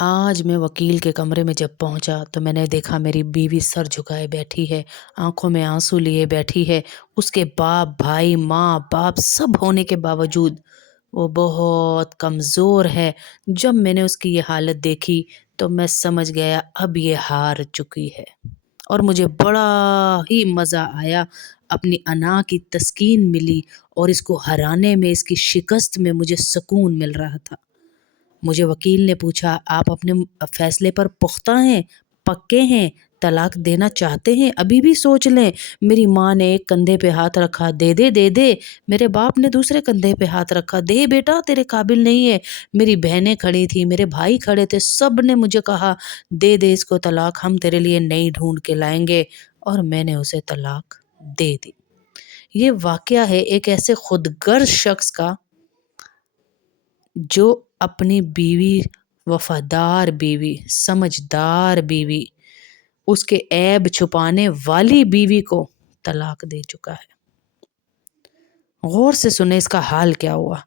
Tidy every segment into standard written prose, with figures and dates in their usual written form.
آج میں وکیل کے کمرے میں جب پہنچا تو میں نے دیکھا میری بیوی سر جھکائے بیٹھی ہے، آنکھوں میں آنسو لیے بیٹھی ہے۔ اس کے باپ، بھائی، ماں باپ سب ہونے کے باوجود وہ بہت کمزور ہے۔ جب میں نے اس کی یہ حالت دیکھی تو میں سمجھ گیا اب یہ ہار چکی ہے، اور مجھے بڑا ہی مزہ آیا۔ اپنی انا کی تسکین ملی، اور اس کو ہرانے میں، اس کی شکست میں مجھے سکون مل رہا تھا۔ مجھے وکیل نے پوچھا، آپ اپنے فیصلے پر پختہ ہیں، پکے ہیں، طلاق دینا چاہتے ہیں؟ ابھی بھی سوچ لیں۔ میری ماں نے ایک کندھے پہ ہاتھ رکھا، دے دے دے دے۔ میرے باپ نے دوسرے کندھے پہ ہاتھ رکھا، دے بیٹا تیرے قابل نہیں ہے۔ میری بہنیں کھڑی تھی، میرے بھائی کھڑے تھے، سب نے مجھے کہا دے دے اس کو طلاق، ہم تیرے لیے نئی ڈھونڈ کے لائیں گے، اور میں نے اسے طلاق دے دی۔ یہ واقعہ ہے ایک ایسے خود غرض شخص کا جو اپنی بیوی، وفادار بیوی، سمجھدار بیوی، اس کے عیب چھپانے والی بیوی کو طلاق دے چکا ہے۔ غور سے سنیں اس کا حال کیا ہوا۔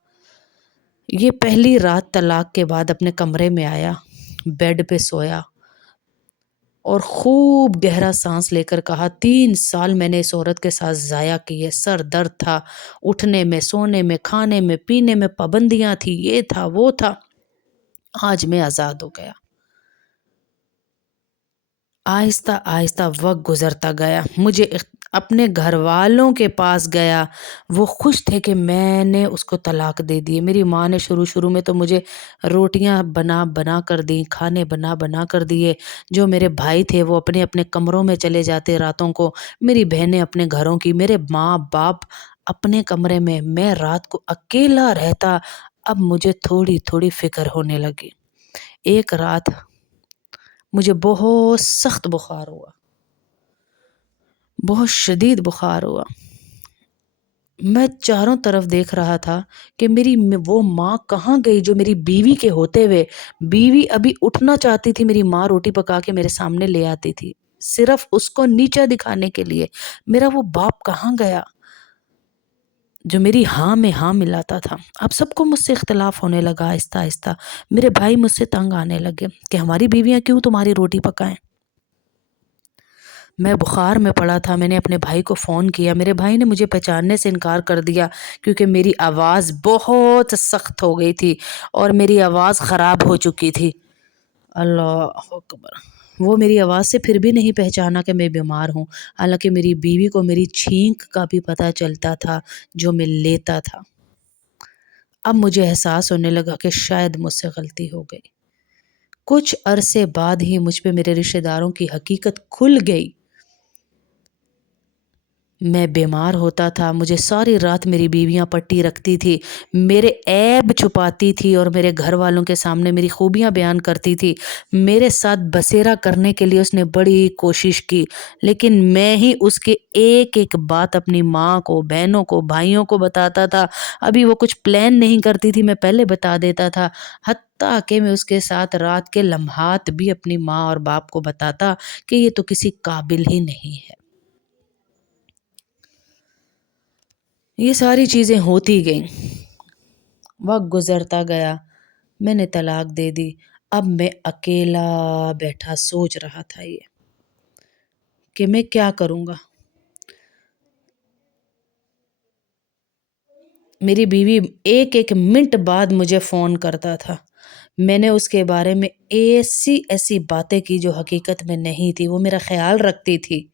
یہ پہلی رات طلاق کے بعد اپنے کمرے میں آیا، بیڈ پہ سویا اور خوب گہرا سانس لے کر کہا، 3 سال میں نے اس عورت کے ساتھ ضائع کیے، سر درد تھا، اٹھنے میں، سونے میں، کھانے میں، پینے میں پابندیاں تھی، یہ تھا وہ تھا، آج میں آزاد ہو گیا۔ آہستہ آہستہ وقت گزرتا گیا، مجھے اپنے گھر والوں کے پاس گیا، وہ خوش تھے کہ میں نے اس کو طلاق دے دی۔ میری ماں نے شروع میں تو مجھے روٹیاں بنا بنا کر دیں، کھانے بنا بنا کر دیے۔ جو میرے بھائی تھے وہ اپنے اپنے کمروں میں چلے جاتے راتوں کو، میری بہنیں اپنے گھروں کی، میرے ماں باپ اپنے کمرے میں رات کو اکیلا رہتا۔ اب مجھے تھوڑی تھوڑی فکر ہونے لگی۔ ایک رات مجھے بہت سخت بخار ہوا، بہت شدید بخار ہوا۔ میں چاروں طرف دیکھ رہا تھا کہ میری وہ ماں کہاں گئی جو میری بیوی کے ہوتے ہوئے، بیوی ابھی اٹھنا چاہتی تھی، میری ماں روٹی پکا کے میرے سامنے لے آتی تھی صرف اس کو نیچا دکھانے کے لیے۔ میرا وہ باپ کہاں گیا جو میری ہاں میں ہاں ملاتا تھا؟ اب سب کو مجھ سے اختلاف ہونے لگا آہستہ آہستہ۔ میرے بھائی مجھ سے تنگ آنے لگے کہ ہماری بیویاں کیوں تمہاری روٹی پکائیں۔ میں بخار میں پڑا تھا، میں نے اپنے بھائی کو فون کیا، میرے بھائی نے مجھے پہچاننے سے انکار کر دیا کیونکہ میری آواز بہت سخت ہو گئی تھی اور میری آواز خراب ہو چکی تھی۔ اللہ اکبر! وہ میری آواز سے پھر بھی نہیں پہچانا کہ میں بیمار ہوں، حالانکہ میری بیوی کو میری چھینک کا بھی پتہ چلتا تھا جو میں لیتا تھا۔ اب مجھے احساس ہونے لگا کہ شاید مجھ سے غلطی ہو گئی۔ کچھ عرصے بعد ہی مجھ پہ میرے رشتہ داروں کی حقیقت کھل گئی۔ میں بیمار ہوتا تھا، مجھے ساری رات میری بیویاں پٹی رکھتی تھی، میرے عیب چھپاتی تھی اور میرے گھر والوں کے سامنے میری خوبیاں بیان کرتی تھی۔ میرے ساتھ بسیرا کرنے کے لیے اس نے بڑی کوشش کی، لیکن میں ہی اس کے ایک ایک بات اپنی ماں کو، بہنوں کو، بھائیوں کو بتاتا تھا۔ ابھی وہ کچھ پلان نہیں کرتی تھی، میں پہلے بتا دیتا تھا، حتیٰ کہ میں اس کے ساتھ رات کے لمحات بھی اپنی ماں اور باپ کو بتاتا کہ یہ تو کسی قابل ہی نہیں ہے۔ یہ ساری چیزیں ہوتی گئیں، وقت گزرتا گیا، میں نے طلاق دے دی۔ اب میں اکیلا بیٹھا سوچ رہا تھا یہ کہ میں کیا کروں گا۔ میری بیوی ایک ایک منٹ بعد مجھے فون کرتا تھا۔ میں نے اس کے بارے میں ایسی ایسی باتیں کی جو حقیقت میں نہیں تھی، وہ میرا خیال رکھتی تھی۔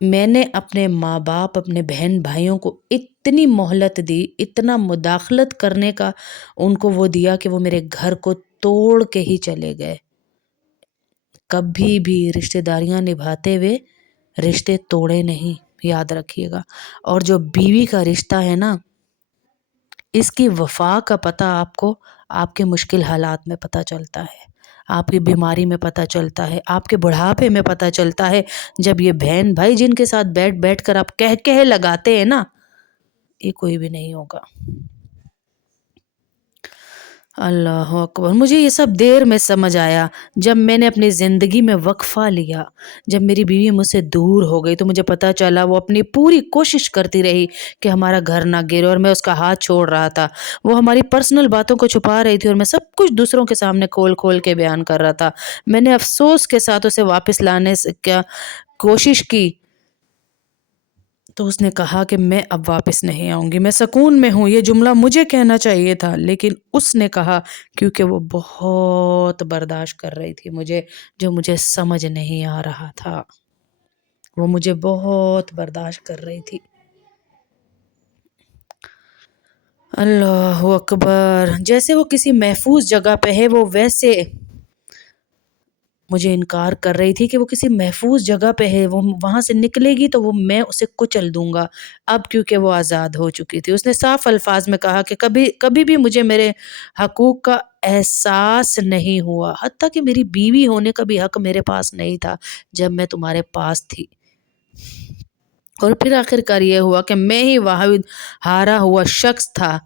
میں نے اپنے ماں باپ، اپنے بہن بھائیوں کو اتنی مہلت دی، اتنا مداخلت کرنے کا ان کو وہ دیا کہ وہ میرے گھر کو توڑ کے ہی چلے گئے۔ کبھی بھی رشتہ داریاں نبھاتے ہوئے رشتے توڑے نہیں، یاد رکھیے گا۔ اور جو بیوی کا رشتہ ہے نا، اس کی وفا کا پتہ آپ کو آپ کے مشکل حالات میں پتہ چلتا ہے، آپ کی بیماری میں پتہ چلتا ہے، آپ کے بڑھاپے میں پتہ چلتا ہے۔ جب یہ بہن بھائی جن کے ساتھ بیٹھ بیٹھ کر آپ کہہ لگاتے ہیں نا، یہ کوئی بھی نہیں ہوگا۔ اللہ اکبر! مجھے یہ سب دیر میں سمجھ آیا، جب میں نے اپنی زندگی میں وقفہ لیا۔ جب میری بیوی مجھ سے دور ہو گئی تو مجھے پتہ چلا وہ اپنی پوری کوشش کرتی رہی کہ ہمارا گھر نہ گرے، اور میں اس کا ہاتھ چھوڑ رہا تھا۔ وہ ہماری پرسنل باتوں کو چھپا رہی تھی اور میں سب کچھ دوسروں کے سامنے کھول کھول کے بیان کر رہا تھا۔ میں نے افسوس کے ساتھ اسے واپس لانے سے کیا کوشش کی تو اس نے کہا کہ میں اب واپس نہیں آؤں گی، میں سکون میں ہوں۔ یہ جملہ مجھے کہنا چاہیے تھا، لیکن اس نے کہا، کیونکہ وہ بہت برداشت کر رہی تھی مجھے، جو مجھے سمجھ نہیں آ رہا تھا۔ وہ مجھے بہت برداشت کر رہی تھی۔ اللہ اکبر! جیسے وہ کسی محفوظ جگہ پہ ہے، وہ ویسے مجھے انکار کر رہی تھی کہ وہ کسی محفوظ جگہ پہ ہے، وہ وہاں سے نکلے گی تو میں اسے کچل دوں گا۔ اب کیونکہ وہ آزاد ہو چکی تھی، اس نے صاف الفاظ میں کہا کہ کبھی بھی مجھے میرے حقوق کا احساس نہیں ہوا، حتیٰ کہ میری بیوی ہونے کا بھی حق میرے پاس نہیں تھا جب میں تمہارے پاس تھی۔ اور پھر آخر کار یہ ہوا کہ میں ہی واحد ہارا ہوا شخص تھا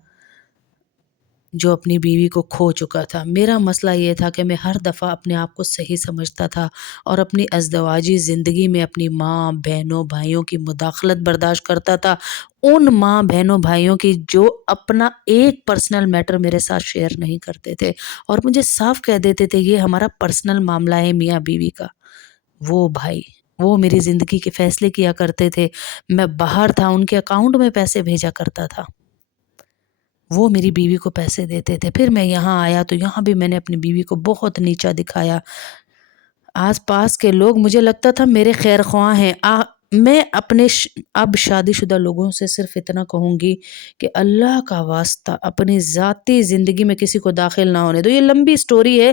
جو اپنی بیوی کو کھو چکا تھا۔ میرا مسئلہ یہ تھا کہ میں ہر دفعہ اپنے آپ کو صحیح سمجھتا تھا اور اپنی ازدواجی زندگی میں اپنی ماں، بہنوں، بھائیوں کی مداخلت برداشت کرتا تھا، ان ماں، بہنوں، بھائیوں کی جو اپنا ایک پرسنل میٹر میرے ساتھ شیئر نہیں کرتے تھے اور مجھے صاف کہہ دیتے تھے یہ ہمارا پرسنل معاملہ ہے میاں بیوی کا۔ وہ بھائی، وہ میری زندگی کے فیصلے کیا کرتے تھے، میں باہر تھا، ان کے اکاؤنٹ میں پیسے بھیجا کرتا تھا، وہ میری بیوی کو پیسے دیتے تھے۔ پھر میں یہاں آیا تو یہاں بھی میں نے اپنی بیوی کو بہت نیچا دکھایا۔ آس پاس کے لوگ مجھے لگتا تھا میرے خیر خواہ ہیں۔ میں اپنے اب شادی شدہ لوگوں سے صرف اتنا کہوں گی کہ اللہ کا واسطہ اپنی ذاتی زندگی میں کسی کو داخل نہ ہونے دو۔ یہ لمبی سٹوری ہے،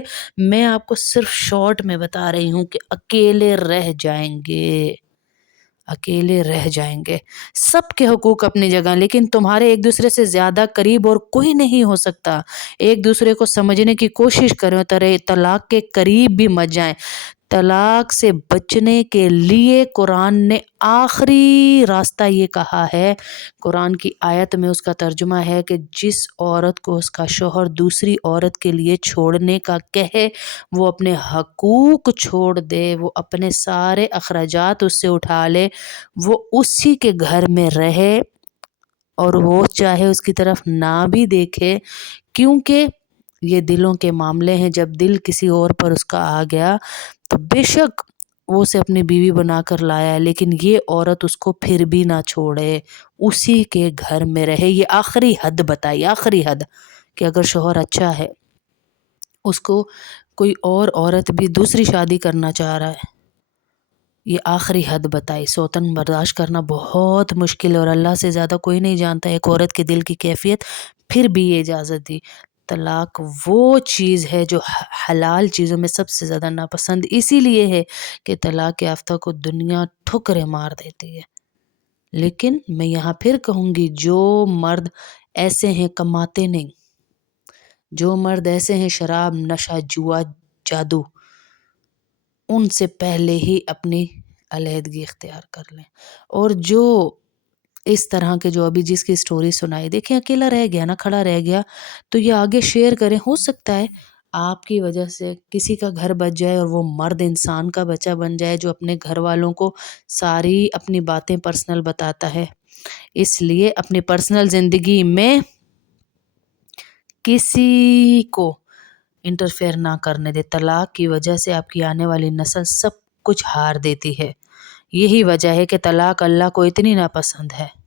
میں آپ کو صرف شارٹ میں بتا رہی ہوں کہ اکیلے رہ جائیں گے، اکیلے رہ جائیں گے۔ سب کے حقوق اپنی جگہ، لیکن تمہارے ایک دوسرے سے زیادہ قریب اور کوئی نہیں ہو سکتا۔ ایک دوسرے کو سمجھنے کی کوشش کریں، طلاق کے قریب بھی مت جائیں۔ طلاق سے بچنے کے لیے قرآن نے آخری راستہ یہ کہا ہے، قرآن کی آیت میں اس کا ترجمہ ہے کہ جس عورت کو اس کا شوہر دوسری عورت کے لیے چھوڑنے کا کہے، وہ اپنے حقوق چھوڑ دے، وہ اپنے سارے اخراجات اس سے اٹھا لے، وہ اسی کے گھر میں رہے اور وہ چاہے اس کی طرف نہ بھی دیکھے، کیونکہ یہ دلوں کے معاملے ہیں۔ جب دل کسی اور پر اس کا آ گیا تو بے شک وہ اسے اپنی بیوی بنا کر لایا ہے، لیکن یہ عورت اس کو پھر بھی نہ چھوڑے، اسی کے گھر میں رہے۔ یہ آخری حد بتائی، آخری حد، کہ اگر شوہر اچھا ہے، اس کو کوئی اور عورت بھی دوسری شادی کرنا چاہ رہا ہے، یہ آخری حد بتائی۔ سوتن برداشت کرنا بہت مشکل ہے اور اللہ سے زیادہ کوئی نہیں جانتا ایک عورت کے دل کی کیفیت، پھر بھی یہ اجازت دی۔ طلاق وہ چیز ہے جو حلال چیزوں میں سب سے زیادہ ناپسند اسی لیے ہے کہ طلاق یافتہ کو دنیا ٹھکریں مار دیتی ہے۔ لیکن میں یہاں پھر کہوں گی، جو مرد ایسے ہیں کماتے نہیں، جو مرد ایسے ہیں شراب، نشہ، جوا، جادو، ان سے پہلے ہی اپنی علیحدگی اختیار کر لیں۔ اور جو اس طرح کے، جو ابھی جس کی سٹوری سنائی، دیکھیں اکیلا رہ گیا نا، کھڑا رہ گیا، تو یہ آگے شیئر کریں۔ ہو سکتا ہے آپ کی وجہ سے کسی کا گھر بچ جائے اور وہ مرد انسان کا بچہ بن جائے جو اپنے گھر والوں کو ساری اپنی باتیں پرسنل بتاتا ہے۔ اس لیے اپنی پرسنل زندگی میں کسی کو انٹرفیئر نہ کرنے دے۔ طلاق کی وجہ سے آپ کی آنے والی نسل سب کچھ ہار دیتی ہے۔ یہی وجہ ہے کہ طلاق اللہ کو اتنی ناپسند ہے۔